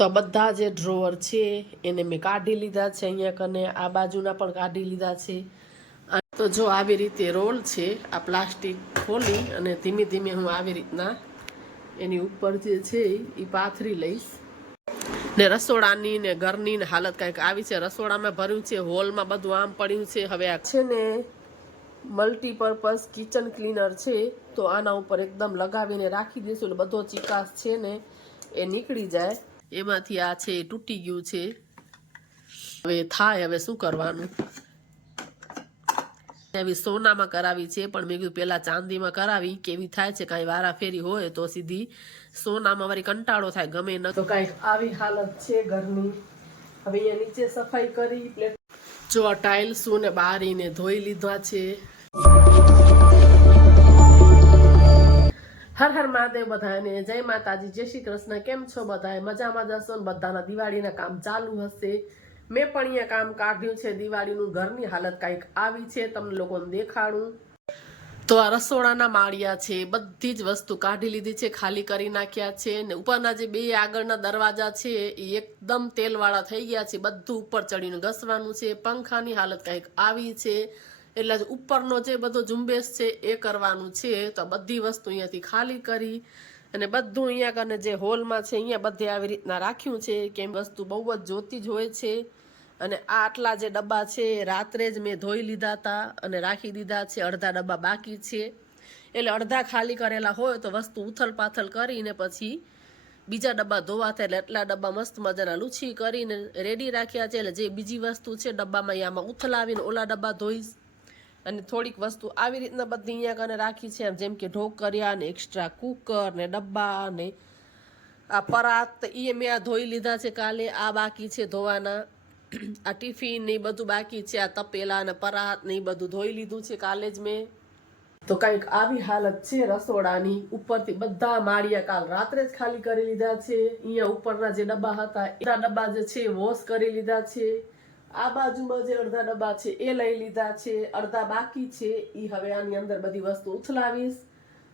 તો બધા જે ડ્રોવર છે એને મેં કાઢી લીધા છે, અહીંયા કને આ બાજુના પણ કાઢી લીધા છે। તો જો આવી રીતે રોલ છે, આ પ્લાસ્ટિક ખોલી અને ધીમે ધીમે હું આવી રીતના એની ઉપર જે છે એ પાથરી લઈશ। ને રસોડાની ને ઘરની ને હાલત કંઈક આવી છે, રસોડામાં ભર્યું છે, હોલમાં બધું આમ પડ્યું છે। હવે આ છે ને મલ્ટીપર્પઝ કિચન ક્લીનર છે, તો આના ઉપર એકદમ લગાવીને રાખી દઈશું એટલે બધો ચીકાશ છે ને એ નીકળી જાય। એમાંથી આ છે એ તૂટી ગયું છે, હવે થાય હવે શું કરવાનું। એવી સોનામાં કરાવી છે, પણ મેં કીધું પેલા ચાંદીમાં કરાવી કેવી થાય છે, કાંઈ વારાફેરી હોય તો સીધી સોનામાં વળી કંટાળો થાય, ગમે ન તો કાંઈક આવી હાલત છે ઘરની। હવે અહીંયા નીચે સફાઈ કરી, પ્લેટ જો આ ટાઇલ્સું ને બારીને ધોઈ લીધા છે। હર હર મહાદેવ બધાને, જય માતાજી, જય શ્રી કૃષ્ણ। કેમ છો બધાએ? મજામાં જશો ને? બધાના દિવાળીના કામ ચાલુ હશે। મેં પણ અહીંયા કામ કાઢ્યું છે દિવાળીનું। ઘરની હાલત કાંઈક આવી છે, તમને લોકોને દેખાડું। તો આ રસોડાના માળિયા છે, બધી જ વસ્તુ કાઢી લીધી છે, ખાલી કરી નાખ્યા છે। ને ઉપરના જે બે આગળના દરવાજા છે એ એકદમ તેલવાળા થઈ ગયા છે, બધું ઉપર ચડીને ઘસવાનું છે। પંખાની હાલત કંઈક આવી છે, એટલે જ ઉપરનો જે બધો ઝુંબેશ છે એ કરવાનું છે। તો બધી વસ્તુ અહીંયાથી ખાલી કરી અને બધું અહીંયા કને જે હોલમાં છે અહીંયા બધે આવી રીતના રાખ્યું છે, કેમ વસ્તુ બહુ જ જોતી જ હોય છે। અને આ આટલા જે ડબ્બા છે રાત્રે જ મેં ધોઈ લીધા હતા અને રાખી દીધા છે, અડધા ડબ્બા બાકી છે, એટલે અડધા ખાલી કરેલા હોય તો વસ્તુ ઉથલ પાથલ કરીને પછી બીજા ડબ્બા ધોવા થાય, એટલે એટલા ડબ્બા મસ્ત મજાના લૂછી કરીને રેડી રાખ્યા છે। એટલે જે બીજી વસ્તુ છે ડબ્બામાં એ આમાં ઉથલાવીને ઓલા ડબ્બા ધોઈશ। અને થોડીક વસ્તુ આવી રીતના બધી અહીંયા કને રાખી છે, જેમ કે ઢોકરિયા ને એક્સ્ટ્રા કુકર ને ડબ્બા ને આ પરાત એ મેં આ ધોઈ લીધા છે કાલે, આ બાકી છે ધોવાના। આ ટિફિન ને બધું બાકી છે, આ તપેલા ને પરાત ને બધું ધોઈ લીધું છે કાલે જ મેં। તો કંઈક આવી હાલત છે રસોડાની। ઉપરથી બધા માળિયા કાલ રાત્રે જ ખાલી કરી લીધા છે। અહીંયા ઉપરના જે ડબ્બા હતા એ ડબ્બા જે છે વોશ કરી લીધા છે। આ બાજુમાં જે અડધા ડબ્બા છે એ લઈ લીધા છે, અડધા બાકી છે એ હવે આની અંદર બધી વસ્તુ ઉથલાવીશ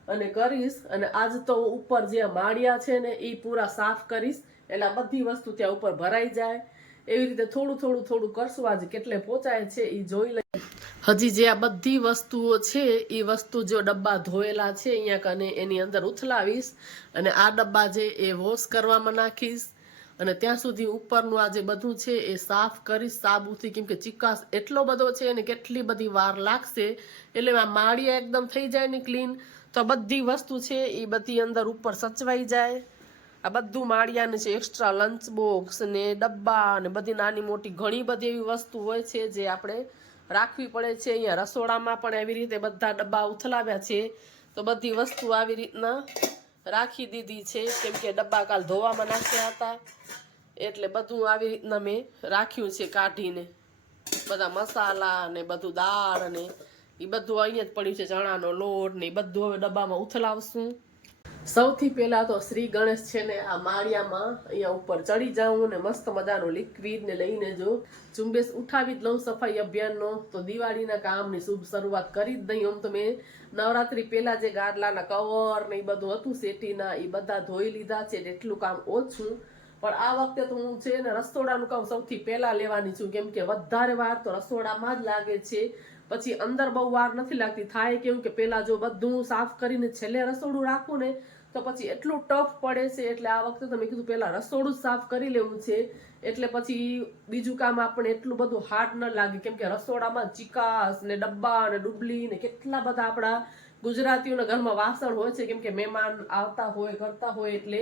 અને કરીશ। અને આજ તો ઉપર જે માળિયા છે ને એ પૂરા સાફ કરીશ, એટલે બધી વસ્તુ ત્યાં ઉપર ભરાઈ જાય। એવી રીતે થોડું થોડું થોડું કરશું, આજે કેટલે પહોંચાય છે એ જોઈ લઈએ। હજી જે આ બધી વસ્તુઓ છે એ વસ્તુ જો ડબ્બા ધોયેલા છે અહીંયા કને એની અંદર ઉથલાવીશ અને આ ડબ્બા જે એ વોશ કરવામાં નાખીશ। અને ત્યાં સુધી ઉપરનું આ જે બધું છે એ સાફ કરીશ સાબુથી, કેમ કે ચિકાસ એટલો બધો છે ને કેટલી બધી વાર લાગશે। એટલે આ માળિયા એકદમ થઈ જાય ને ક્લીન, તો બધી વસ્તુ છે એ બધી અંદર ઉપર સચવાઈ જાય। આ બધું માળિયાને છે, એક્સ્ટ્રા લંચ બોક્સ ને ડબ્બા ને બધી નાની મોટી ઘણી બધી એવી વસ્તુ હોય છે જે આપણે રાખવી પડે છે। અહીંયા રસોડામાં પણ એવી રીતે બધા ડબ્બા ઉથલાવ્યા છે, તો બધી વસ્તુ આવી રીતના રાખી દીધી છે, કેમ કે ડબ્બા કાલ ધોવામાં નાખ્યા હતા, એટલે બધું આવી રીતના મેં રાખ્યું છે કાઢીને। બધા મસાલા ને બધું દાળ ને એ બધું અહીંયા જ પડ્યું છે, ચણાનો લોટ ને એ બધું હવે ડબ્બામાં ઉથલાવશું। સૌથી પહેલા તો શ્રી ગણેશ છે ને આ માળિયામાં અહીંયા ઉપર ચડી જાઉં ને મસ્ત મજાનું લિક્વિડ ને લઈને જો ઝુંબેશ ઉઠાવી જ લઉં સફાઈ અભિયાનનો। તો દિવાળીના કામની શુભ શરૂઆત કરી જ દઈ। આમ તો મેં નવરાત્રી પહેલા જે ગાડલાના કવર ને એ બધું હતું સેટીના એ બધા ધોઈ લીધા છે, એટલું કામ ઓછું। પણ આ વખતે તો હું છે ને રસોડાનું કામ સૌથી પહેલા લેવાની છું, કેમ કે વધારે વાર તો રસોડામાં જ લાગે છે, પછી અંદર બહુ વાર નથી લાગતી। થાય કેમ કે પેલા જો બધું સાફ કરીને છેલ્લે રસોડું રાખું ને તો પછી એટલું ટફ પડે છે, એટલે આ વખતે તો મેં કીધું પેલા રસોડું જ સાફ કરી લેવું છે, એટલે પછી બીજું કામ આપણે એટલું બધું હાર્ડ ન લાગે, કેમ કે રસોડામાં ચિકાસ ને ડબ્બા ને ડુબલી ને કેટલા બધા આપણા ગુજરાતીઓના ઘરમાં વાસણ હોય છે, કેમ કે મહેમાન આવતા હોય કરતા હોય, એટલે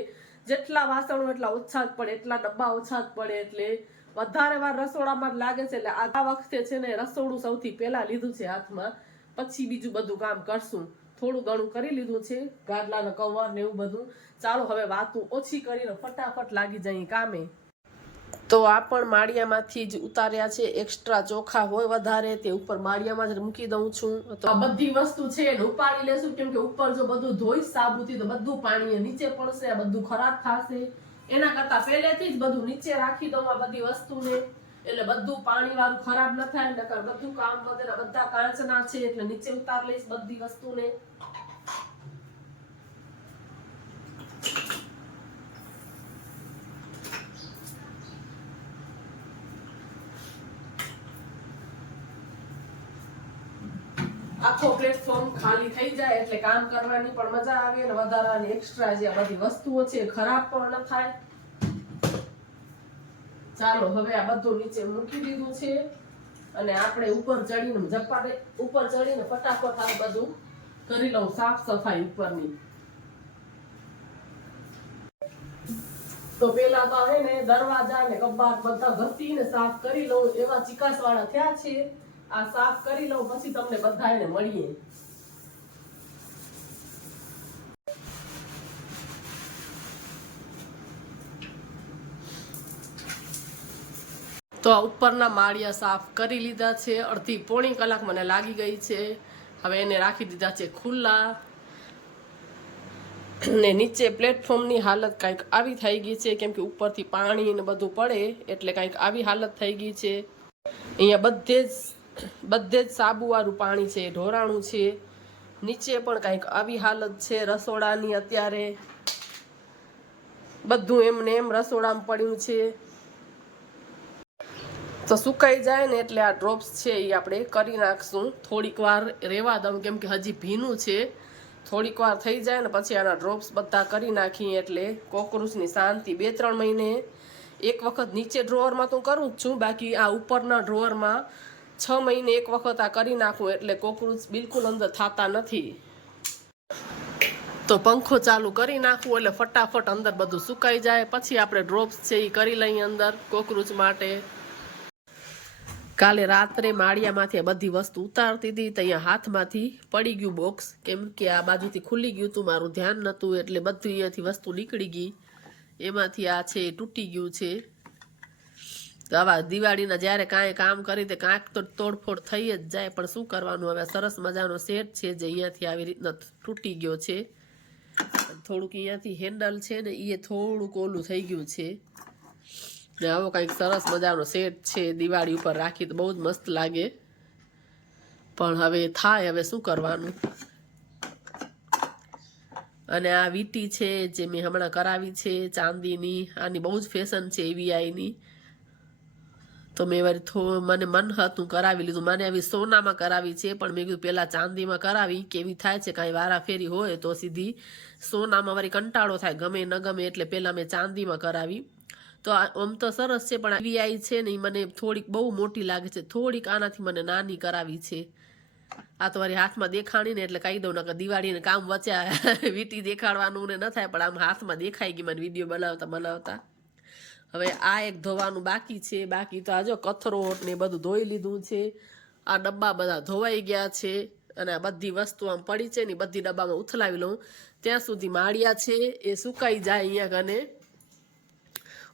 જેટલા વાસણો એટલા ઓછા જ પડે, એટલા ડબ્બા ઓછા જ પડે, એટલે વધારે વાર રસોડામાં જ લાગે છે। એટલે આ વખતે છે ને રસોડું સૌથી પહેલા લીધું છે હાથમાં, પછી બીજું બધું કામ કરશું। થોડું ઘણું કરી લીધું છે, ગાડલાના કવર ને એવું બધું। ચાલો હવે વાતું ઓછી કરીને ફટાફટ લાગી જઈએ કામે। તો આ પણ માળિયામાંથી જ ઉતાર્યા છે, એક્સ્ટ્રા ચોખા હોય વધારે તે ઉપર માળિયામાં જ મૂકી દઉં છું। તો આ બધી વસ્તુ છે એને ઉપાડી લેશું, કેમ કે ઉપર જો બધું ધોઈ સાબુથી તો બધું પાણી નીચે પડશે, આ બધું ખરાબ થશે। એના કરતા પહેલેથી જ બધું નીચે રાખી દઉં આ બધી વસ્તુને, એટલે બધું પાણી વાળું ખરાબ ન થાય। નકર બધું કામ વગેરે બધા કાચના છે, એટલે નીચે ઉતાર લઈશ બધી વસ્તુને। આખો પ્લેટફોર્મ ખાલી થઈ જાય એટલે કામ કરવાની પણ મજા આવે અને વધારાની એક્સ્ટ્રા જે આ બધી વસ્તુઓ છે ખરાબ પણ ન થાય. ચાલો હવે આ બધું નીચે મૂકી દીધું છે અને આપણે ઉપર ચડીને ફટાફટ આ બધું કરી લઉં સાફ સફાઈ ઉપરની. તો પેલા તો હે ને દરવાજા ને કબાટ બધા ઘસીને સાફ કરી લઉં. એવા ચિકાસ વાળા થયા છે. આ સાફ કરી લઉં પછી તમને બધાને મળીએ. તો આ ઉપરના માળિયા સાફ કરી લીધા છે. અડધી પોણી કલાક મને લાગી ગઈ છે. હવે એને રાખી દીધા છે ખુલ્લા. ને નીચે પ્લેટફોર્મની હાલત કંઈક આવી થઈ ગઈ છે, કેમ કે ઉપરથી પાણી ને બધું પડે એટલે કંઈક આવી હાલત થઈ ગઈ છે. અહીંયા બધે જ સાબુવાળું પાણી છે, ઢોરાણું છે. નીચે પણ કંઈક આવી હાલત છે રસોડાની. અત્યારે બધું એમને એમ રસોડામાં પડ્યું છે. તો સુકાઈ જાય ને એટલે આ ડ્રોપ્સ છે એ આપણે કરી નાખશું. થોડીક વાર રહેવા દઉં કેમ કે હજી ભીનું છે. થોડીક વાર થઈ જાય ને પછી આના ડ્રોપ્સ બધા કરી નાખીએ એટલે કોકરોચની શાંતિ. 2-3 મહિને એક વખત નીચે ડ્રોવરમાં તો કરું જ છું, બાકી આ ઉપરના ડ્રોવરમાં 6 મહિને એક વખત આ કરી નાખું એટલે કોકરોચ બિલકુલ અંદર થતા નથી. તો પંખો ચાલુ કરી નાખવું એટલે ફટાફટ અંદર બધું સુકાઈ જાય. પછી આપણે ડ્રોપ્સ છે એ કરી લઈએ અંદર કોકરોચ માટે. કાલે રાત્રે માળિયામાંથી આ બધી વસ્તુ ઉતારતી હતી તો અહીંયા હાથમાંથી પડી ગયું બોક્સ, કેમ કે આ બાજુથી ખુલી ગયું હતું, મારું ધ્યાન નહોતું એટલે બધી અહીંયાથી વસ્તુ નીકળી ગઈ. એમાંથી આ છે તૂટી ગયું છે. તો આવા દિવાળીના જ્યારે કાંઈ કામ કરી તે કાંઈક તો તોડફોડ થઈ જ જાય, પણ શું કરવાનું. હવે સરસ મજાનો સેટ છે જે અહીંયાથી આવી રીતના તૂટી ગયો છે. થોડુંક અહીંયાથી હેન્ડલ છે ને એ થોડુંક ઓલું થઈ ગયું છે. ને આવો કંઈક સરસ મજાનો સેટ છે, દિવાળી ઉપર રાખી તો બહુ જ મસ્ત લાગે, પણ હવે થાય, હવે શું કરવાનું. અને આ વીટી છે જે મેં હમણાં કરાવી છે ચાંદીની. આની બહુ જ ફેશન છે EVIની. તો મેં મને મન હતું કરાવી લીધું. મને આવી સોનામાં કરાવી છે, પણ મેં કીધું પહેલાં ચાંદીમાં કરાવી કેવી થાય છે. કાંઈ વારાફેરી હોય તો સીધી સોનામાં વળી કંટાળો થાય, ગમે ન ગમે, એટલે પહેલાં મેં ચાંદીમાં કરાવી. તો આમ તો સરસ છે, પણ EVI છે ને એ મને થોડીક બહુ મોટી લાગે છે. થોડીક આનાથી મને નાની કરાવી છે. આ તો મારી હાથમાં દેખાણી ને એટલે કહી દઉં, નકર દિવાળીને કામ વચ્ચે વીટી દેખાડવાનું ને ન થાય, પણ આમ હાથમાં દેખાઈ ગઈ મને વિડીયો બનાવતા. હવે આ એક ધોવાનું બાકી છે. બાકી તો આજો કથરોટ ને બધું ધોઈ લીધું છે. આ ડબ્બા બધા ધોવાઈ ગયા છે અને આ બધી વસ્તુ આમ પડી છે ને બધી ડબ્બામાં ઉથલાવી લઉં. ત્યાં સુધી માળિયા છે એ સુકાઈ જાય અહીંયા કને.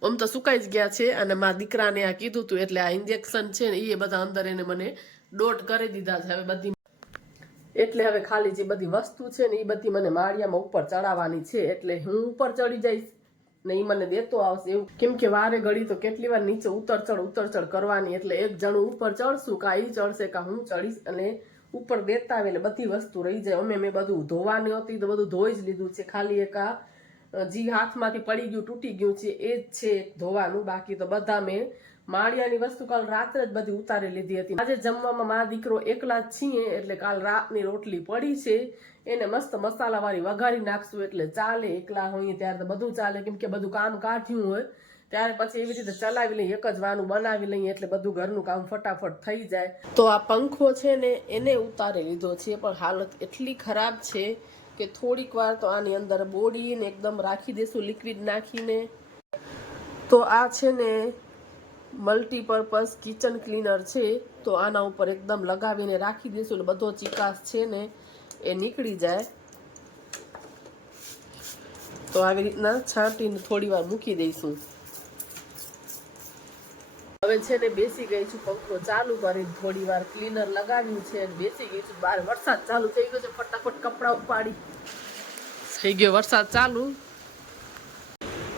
આમ તો સુકાઈ જ ગયા છે. અને મારા દીકરાને આ કીધું હતું એટલે આ ઇન્જેક્શન છે ને એ બધા અંદર એને મને ડોટ કરી દીધા છે. હવે બધી એટલે હવે ખાલી જે બધી વસ્તુ છે ને એ બધી મને માળિયામાં ઉપર ચડાવવાની છે. એટલે હું ઉપર ચડી જઈશ ને એ મને દેતો આવશે એવું, કેમ કે વારે ઘડી તો કેટલી વાર નીચે ઉતર ચડ કરવાની. એટલે એક જણું ઉપર ચડશું, કાં એ ચડશે કાં હું ચડીશ, અને ઉપર દેતા આવે એટલે બધી વસ્તુ રહી જાય. મેં બધું ધોવાની હતી તો બધું ધોઈ જ લીધું છે. ખાલી એક આ જે હાથમાંથી પડી ગયું તૂટી ગયું છે એ જ છે ધોવાનું. બાકી તો બધા મેં માળિયાની વસ્તુ કાલ રાત્રે જ બધી ઉતારી લીધી હતી. આજે જમવામાં મારા દીકરો એકલા જ છીએ એટલે કાલ રાતની રોટલી પડી છે, એને મસ્ત મસાલાવાળી વઘારી નાખશું એટલે ચાલે. એકલા હોઈએ ત્યારે તો બધું ચાલે, કેમ કે બધું કામ કાઢ્યું હોય ત્યારે પછી એવી રીતે ચલાવી લઈએ, એક જ વાનું બનાવી લઈએ એટલે બધું ઘરનું કામ ફટાફટ થઈ જાય. તો આ પંખો છે ને એને ઉતારી લીધો છે, પણ હાલત એટલી ખરાબ છે કે થોડીક વાર તો આની અંદર બોડીને એકદમ રાખી દેશું લિક્વિડ નાખીને. તો આ છે ને મલ્ટીપર્પઝ કિચન ક્લીનર છે, તો આના ઉપર એકદમ લગાવીને રાખી દઈશું એટલે બધો ચિકાસ છે ને એ નીકળી જાય. તો આવી રીતના છાંટીને થોડી વાર મૂકી દઈશું. હવે છે ને બેસી ગઈ છું પંખો ચાલુ કરીને, થોડી વાર ક્લીનર લગાવ્યું છે અને બેસી ગઈ છું. બહાર વરસાદ ચાલુ થઈ ગયો છે, ફટાફટ કપડાં ઉપાડી થઈ ગયો વરસાદ ચાલુ.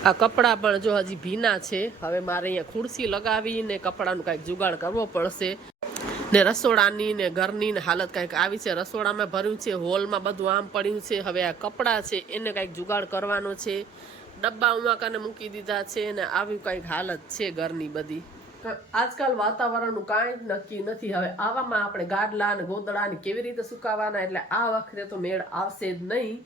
આ કપડાં પણ જો હજી ભીના છે. હવે મારે અહીંયા ખુરશી લગાવીને કપડાનું કાંઈક જુગાડ કરવો પડશે. ને રસોડાની ને ઘરની ને હાલત કાંઈક આવી છે. રસોડામાં ભર્યું છે, હોલમાં બધું આમ પડ્યું છે. હવે આ કપડાં છે એને કાંઈક જુગાડ કરવાનો છે. ડબ્બા ઉમાકાને મૂકી દીધા છે ને આવી કાંઈક હાલત છે ઘરની બધી. આજકાલ વાતાવરણનું કાંઈ જ નક્કી નથી. હવે આવામાં આપણે ગાડલા ને ગોદડા ને કેવી રીતે સુકાવાના, એટલે આ વખતે તો મેળ આવશે જ નહીં.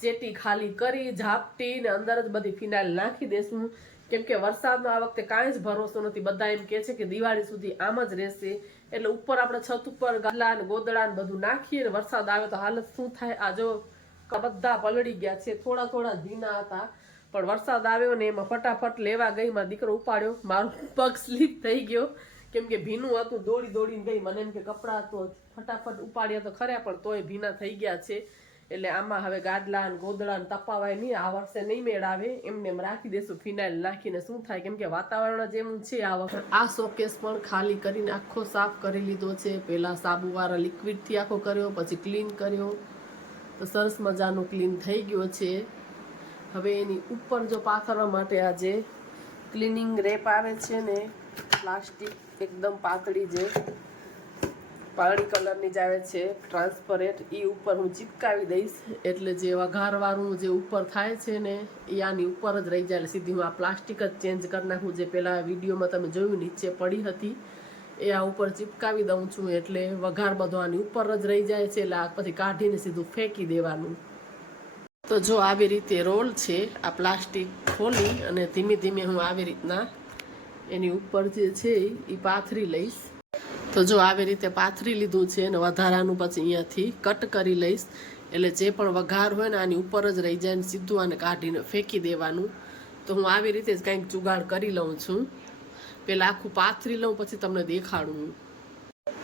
સેટી ખાલી કરી ઝાપટી ને અંદર જ બધી ફિનાઇલ નાખી દેશું, કેમ કે વરસાદનો આ વખતે કાંઈ જ ભરોસો નથી. બધા એમ કે છે કે દિવાળી સુધી આમ જ રહેશે, એટલે ઉપર આપણે છત ઉપર ગાદલા ને ગોદડા ને બધું નાખીએ ને વરસાદ આવે તો હાલત શું થાય. આ જો બધા પલળી ગયા છે, થોડા થોડા ભીના હતા, પણ વરસાદ આવ્યો ને એમાં ફટાફટ લેવા ગઈ, મારો દીકરો ઉપાડ્યો, મારો પગ સ્લીપ થઈ ગયો કેમ કે ભીનું હતું. દોડી દોડીને ગઈ, મને એમ કે કપડાં તો ફટાફટ ઉપાડ્યા તો ખરા, પણ તોય ભીના થઈ ગયા છે. એટલે આમાં હવે ગાદલા ને ગોદડા ને તપાવાય નહીં, આ વર્ષે નહીં મેળ આવે. એમને એમ રાખી દેશું ફિનાઇલ નાખીને, શું થાય કેમ કે વાતાવરણ જેમ છે આ વખતે. આ શોકેસ પણ ખાલી કરીને આખો સાફ કરી લીધો છે. પહેલા સાબુવાળા લિક્વિડથી આખો કર્યો, પછી ક્લીન કર્યો, તો સરસ મજાનું ક્લીન થઈ ગયો છે. હવે એની ઉપર જો પાથરવા માટે આ જે ક્લિનિંગ રેપ આવે છે ને, પ્લાસ્ટિક એકદમ પાતળી જે પાણી કલરની જ આવે છે ટ્રાન્સપરેન્ટ, એ ઉપર હું ચિપકાવી દઈશ. એટલે જે વઘારવાળું જે ઉપર થાય છે ને એ આની ઉપર જ રહી જાય. એટલે સીધી હું આ પ્લાસ્ટિક જ ચેન્જ કરી નાખું. જે પેલા વિડીયોમાં તમે જોયું નીચે પડી હતી એ આ ઉપર ચિપકાવી દઉં છું, એટલે વઘાર બધો આની ઉપર જ રહી જાય છે. એટલે આ પછી કાઢીને સીધું ફેંકી દેવાનું. તો જો આવી રીતે રોલ છે, આ પ્લાસ્ટિક ખોલી અને ધીમે ધીમે હું આવી રીતના એની ઉપર જે છે એ પાથરી લઈશ. તો જો આવી રીતે પાથરી લીધું છે અને વધારાનું પછી અહીંયાથી કટ કરી લઈશ. એટલે જે પણ વઘાર હોય ને આની ઉપર જ રહી જાય ને સીધું આને કાઢીને ફેંકી દેવાનું. તો હું આવી રીતે જ કંઈક જુગાડ કરી લઉં છું. પહેલાં આખું પાથરી લઉં પછી તમને દેખાડું.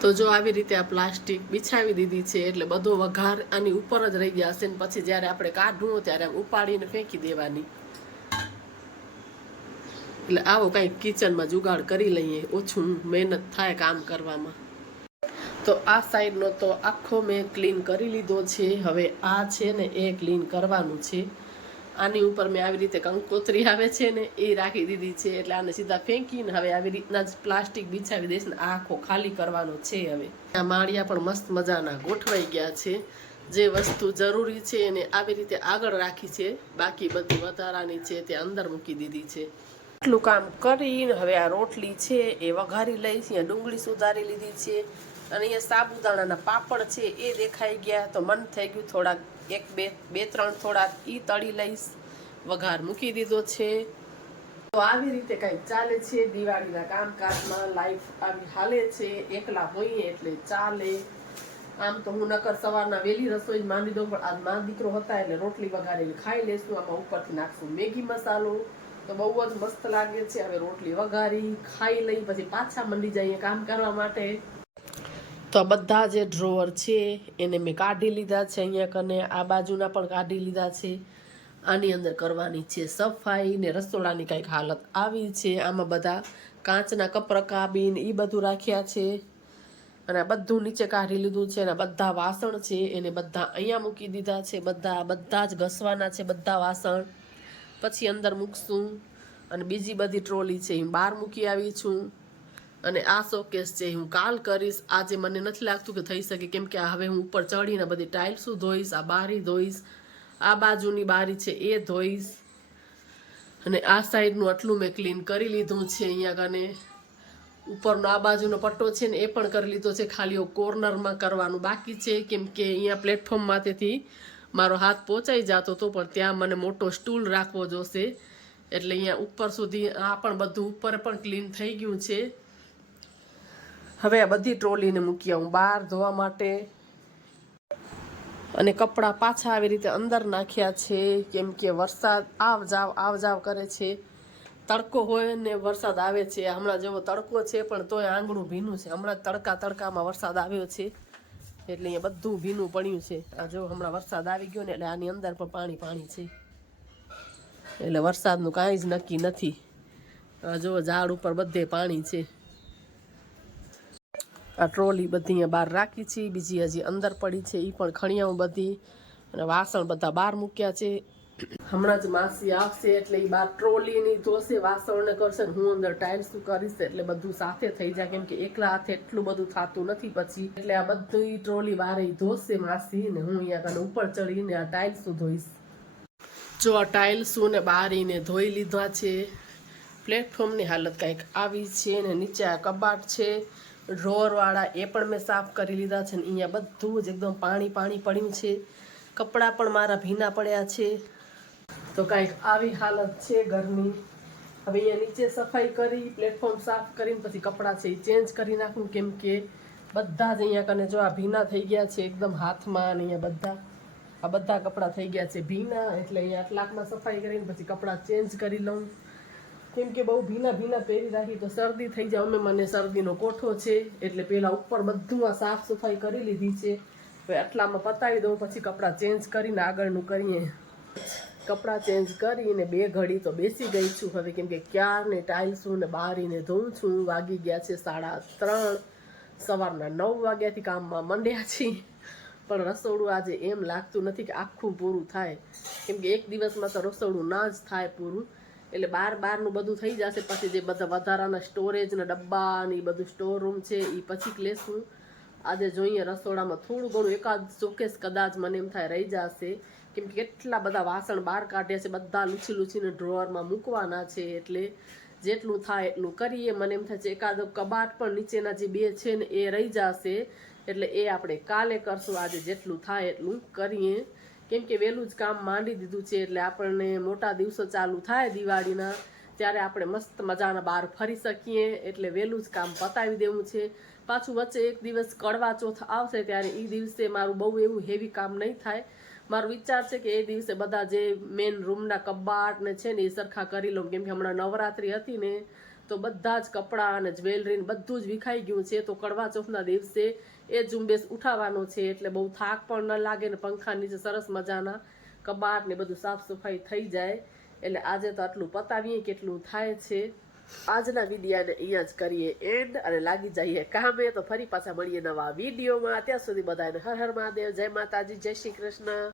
તો જો આવી રીતે આ પ્લાસ્ટિક બિછાવી દીધી છે, એટલે બધો વઘાર આની ઉપર જ રહી જશે ને પછી જ્યારે આપણે કાઢવું ત્યારે આમ ઉપાડીને ફેંકી દેવાની. એટલે આવો કંઈક કિચનમાં જુગાડ કરી લઈએ, ઓછું મહેનત થાય કામ કરવામાં. તો આ સાઈડનો તો આખો મેં ક્લીન કરી લીધો છે. હવે આ છે ને એ ક્લીન કરવાનું છે. આની ઉપર મેં આવી રીતે કંકોત્રી આવે છે ને એ રાખી દીધી છે, એટલે આને સીધા ફેંકીને હવે આવી રીતના જ પ્લાસ્ટિક બિછાવી દઈશ ને આ આખો ખાલી કરવાનો છે. હવે આ માળિયા પણ મસ્ત મજાના ગોઠવાઈ ગયા છે. જે વસ્તુ જરૂરી છે એને આવી રીતે આગળ રાખી છે, બાકી બધી વધારાની છે તે અંદર મૂકી દીધી છે. આટલું કામ કરીને હવે આ રોટલી છે એ વઘારી લઈશ. અહીંયા ડુંગળી સુધારી લીધી છે અને અહીંયા સાબુદાણાના પાપડ છે એ દેખાઈ ગયા, તો મન થઈ ગયું થોડાક બે ત્રણ થોડાક ઈ તળી લઈશ. વઘાર મૂકી દીધો છે. તો આવી રીતે કંઈક ચાલે છે દિવાળીના કામકાજમાં. લાઈફ આવી હાલે છે, એકલા હોઈએ એટલે ચાલે. આમ તો હું નકર સવારના વહેલી રસોઈ જ માંડી દઉં, પણ આજ મારો દીકરો હતા એટલે રોટલી વઘારેલી ખાઈ લેશું. આમાં ઉપરથી નાખશું મેગી મસાલો, તો બહુ જ મસ્ત લાગે છે. હવે રોટલી વઘારી ખાઈ લઈ પછી પાછા મંડી જઈએ કામ કરવા માટે. તો બધા જે ડ્રોવર છે એને મેં કાઢી લીધા છે. અહીંયા કને આ બાજુના પણ કાઢી લીધા છે. આની અંદર કરવાની છે સફાઈ ને રસોડાની કંઈક હાલત આવી છે. આમાં બધા કાચના કપ રકાબીને એ બધું રાખ્યા છે અને આ બધું નીચે કાઢી લીધું છે. અને બધા વાસણ છે એને બધા અહીંયા મૂકી દીધા છે. બધા જ ઘસવાના છે બધા વાસણ, પછી અંદર મૂકશું. અને બીજી બધી ટ્રોલી છે હું બહાર મૂકી આવી છું. અને આ શોકેસ છે હું કાલ કરીશ. આજે મને નથી લાગતું કે થઈ શકે, કેમ કે હવે હું ઉપર ચડીને બધી ટાઇલ્સું ધોઈશ, આ બારી ધોઈશ, આ બાજુની બારી છે એ ધોઈશ. અને આ સાઈડનું આટલું મેં ક્લીન કરી લીધું છે. અહીંયા કને ઉપરનો આ બાજુનો પટ્ટો છે ને એ પણ કરી લીધો છે. ખાલી કોર્નરમાં કરવાનું બાકી છે, કેમ કે અહીંયા પ્લેટફોર્મમાંથી મારો હાથ પહોંચાઈ જતો હતો, પણ ત્યાં મને મોટો સ્ટૂલ રાખવો જોશે. એટલે અહીંયા ઉપર સુધી આ પણ બધું ઉપર પણ ક્લીન થઈ ગયું છે. હવે આ બધી ટ્રોલીને મૂકી આવું બહાર ધોવા માટે. અને કપડાં પાછા આવી રીતે અંદર નાખ્યા છે, કેમ કે વરસાદ આવ જાવ કરે છે. તડકો હોય ને વરસાદ આવે છે. હમણાં જેવો તડકો છે પણ તોય આંગણું ભીનું છે. હમણાં તડકામાં વરસાદ આવ્યો છે એટલે અહીંયા બધું ભીનું પડ્યું છે. આ જો હમણાં વરસાદ આવી ગયો ને એટલે આની અંદર પણ પાણી છે. એટલે વરસાદનું કાંઈ જ નક્કી નથી. જો ઝાડ ઉપર બધે પાણી છે. આ ટ્રોલી બધી અહીંયા બહાર રાખી છે, બીજી હજી અંદર પડી છે, એ પણ ખણિયાઓ બધી. અને વાસણ બધા બહાર મૂક્યા છે. હમણાં જ માસી આવશે એટલે એ બહાર ટ્રોલીની ધોશે, વાસણને કરશે, હું અંદર ટાઇલ્સ કરીશ. એટલે બધું સાથે થઈ જાય, કેમ કે એકલા હાથે એટલું બધું થતું નથી પછી. એટલે આ બધી ટ્રોલી બહાર ધોશે માસી, ને હું અહીંયા ઉપર ચડીને આ ટાઇલ્સ ધોઈશ. જો આ ટાઇલ્સું ને બારીને ધોઈ લીધા છે. પ્લેટફોર્મની હાલત કંઈક આવી છે ને નીચે આ કબાટ છે ડ્રોઅરવાળા એ પણ મેં સાફ કરી લીધા છે ને અહીંયા બધું જ એકદમ પાણી પાણી પડ્યું છે. કપડાં પણ મારા ભીના પડ્યા છે. તો કંઈક આવી હાલત છે ઘરની. હવે અહીંયા નીચે સફાઈ કરી પ્લેટફોર્મ સાફ કરીને પછી કપડાં છે એ ચેન્જ કરી નાખું, કેમ કે બધા જ અહીંયા કને જો આ ભીના થઈ ગયા છે એકદમ હાથમાં, અને અહીંયા બધા કપડાં થઈ ગયા છે ભીના. એટલે અહીંયા આટલાકમાં સફાઈ કરીને પછી કપડાં ચેન્જ કરી લઉં, કેમ કે બહુ ભીના પહેરી રાખી તો શરદી થઈ જાય. મને શરદીનો કોઠો છે એટલે પહેલાં ઉપર બધું આ સાફ સફાઈ કરી લીધી છે. હવે આટલામાં પતાવી દઉં પછી કપડાં ચેન્જ કરીને આગળનું કરીએ. કપડાં ચેન્જ કરીને 2 ઘડી તો બેસી ગઈ છું હવે, કેમ કે ક્યારને ટાઇલ્સું ને બારીને ધોઉં છું. વાગી ગયા છે 3:30. સવારના 9 વાગ્યાથી કામમાં મંડ્યા છીએ, પણ રસોડું આજે એમ લાગતું નથી કે આખું પૂરું થાય, કેમ કે એક દિવસમાં તો રસોડું ના જ થાય પૂરું. એટલે બહારનું બધું થઈ જશે, પછી જે બધા વધારાના સ્ટોરેજના ડબ્બા ને એ બધું સ્ટોર રૂમ છે એ પછી લેશું. આજે જોઈએ રસોડામાં થોડું ઘણું એકાદ ચોકેસ કદાચ મને એમ થાય રહી જશે, કેમ કે કેટલા બધા વાસણ બહાર કાઢ્યા છે, બધા લૂછીને ડ્રોઅરમાં મૂકવાના છે. એટલે જેટલું થાય એટલું કરીએ. મને એમ થાય છે એકાદ કબાટ પણ નીચેના જે 2 છે ને એ રહી જશે, એટલે એ આપણે કાલે કરશું. આજે જેટલું થાય એટલું કરીએ, કેમ કે વહેલું જ કામ માંડી દીધું છે. એટલે આપણને મોટા દિવસો ચાલુ થાય દિવાળીના, ત્યારે આપણે મસ્ત મજાના બહાર ફરી શકીએ. એટલે વહેલું જ કામ પતાવી દેવું છે. પાછું વચ્ચે એક દિવસ કડવા ચોથ આવશે, ત્યારે એ દિવસે મારું બહુ એવું હેવી કામ નહીં થાય. મારો વિચાર છે કે એ દિવસે બધા જે મેન રૂમના કબાટ ને છે ને એ સરખા કરી લઉં, કેમ કે હમણાં નવરાત્રી હતી ને તો બધા જ કપડાં અને જ્વેલરી બધું જ વિખાઈ ગયું છે. તો કડવા ચોથના દિવસે એ ઝુંબેશ ઉઠાવવાનો છે, એટલે બહુ થાક પણ ન લાગે ને પંખા નીચે સરસ મજાના કબાટ ને બધું સાફ સફાઈ થઈ જાય. એટલે આજે તો આટલું પતાવીએ કેટલું થાય છે. આજના વિડીયાને અહીંયા જ કરીએ એન્ડ, અને લાગી જઈએ કામે. તો ફરી પાછા મળીએ નવા વિડીયોમાં. ત્યાં સુધી બધાને હર હર મહાદેવ, જય માતાજી, જય શ્રી કૃષ્ણ.